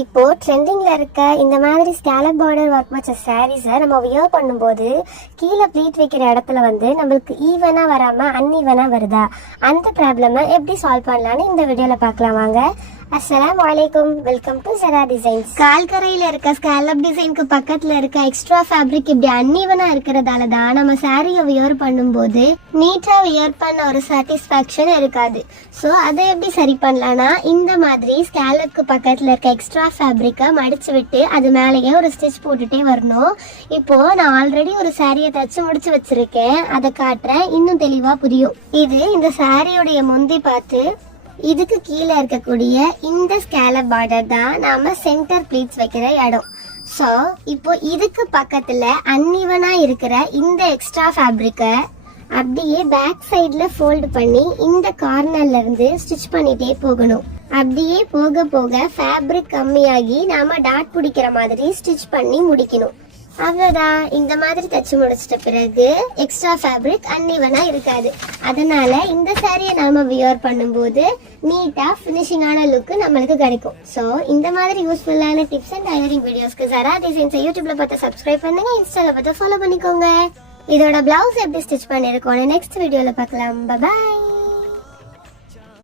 இப்போ ட்ரெண்டிங்ல இருக்க இந்த மாதிரி ஸ்கேலப் பார்டர் ஒர்க் வச்ச சாரீஸை நம்ம வியர் பண்ணும்போது கீழே ப்ளீட் வைக்கிற இடத்துல நம்மளுக்கு ஈவனா வராம அன்ஈவனா வருதா, அந்த ப்ராப்ளமை எப்படி சால்வ் பண்ணலான்னு இந்த வீடியோல பார்க்கலாம் வாங்க. அஸ்ஸலாமு அலைக்கும், வெல்கம் டு சரா டிசைன்ஸ். கால்கரையில இருக்க ஸ்கேலப் டிசைனுக்கு பக்கத்துல இருக்க எக்ஸ்ட்ரா ஃபேப்ரிக் இப்படி அன்ஈவனா இருக்கிறதால தான் நம்ம சாரியை வியர் பண்ணும்போது நீட்டா வியர் பண்ண ஒரு சாட்டிஸ்ஃபேக்ஷன் இருக்காது. ஸோ அதை எப்படி சரி பண்ணலாம்னா, இந்த மாதிரி ஸ்கேலப்க்கு பக்கத்துல இருக்க எக்ஸ்ட்ரா ஃபேப்ரிக்கை மடிச்சு விட்டு அது மேலேயே ஒரு ஸ்டிச் போட்டுட்டே வரணும். இப்போ நான் ஆல்ரெடி ஒரு சாரியை தச்சு முடிச்சு வச்சிருக்கேன், அதை காட்டுறேன், இன்னும் தெளிவா புரியும். இது இந்த சாரியோடைய முந்தி பார்த்து இதுக்கு கீழே இருக்கக்கூடிய இந்த ஸ்கேலப் பார்டர் தான் நாம சென்டர் ப்ளீட்ஸ் வைக்கிற இடம். ஸோ இப்போ இதுக்கு பக்கத்துல அன்இவனா இருக்கிற இந்த எக்ஸ்ட்ரா ஃபேப்ரிக்கை அப்படியே பேக் சைட்ல ஃபோல்டு பண்ணி இந்த கார்னர்ல இருந்து ஸ்டிச் பண்ணிட்டே போகணும். அப்படியே போக போக ஃபேப்ரிக் கம்மியாகி நாம டாட் பிடிக்கிற மாதிரி ஸ்டிச் பண்ணி முடிக்கணும். அவ்வளோதான். இந்த மாதிரி தச்சு முடிச்சிட்ட பிறகு எக்ஸ்ட்ரா ஃபேப்ரிக் அன்இவனா இருக்காது. அதனால இந்த சாரியை நாம வியர் பண்ணும்போது நீட்டா ஃபினிஷிங்கான லுக் நம்மளுக்கு கிடைக்கும். ஸோ இந்த மாதிரி யூஸ்ஃபுல்லான டிப்ஸ் அண்ட் டைலரிங் வீடியோஸ்க்கு சரா டிசைன்ஸை யூடியூப்ல பார்த்து சப்ஸ்கிரைப் பண்ணுங்க, இன்ஸ்டால பார்த்து ஃபாலோ பண்ணிக்கோங்க. இதோட பிளவுஸ் எப்படி ஸ்டிச் பண்ணிருக்கோம் நெக்ஸ்ட் வீடியோல பார்க்கலாம். பாய்.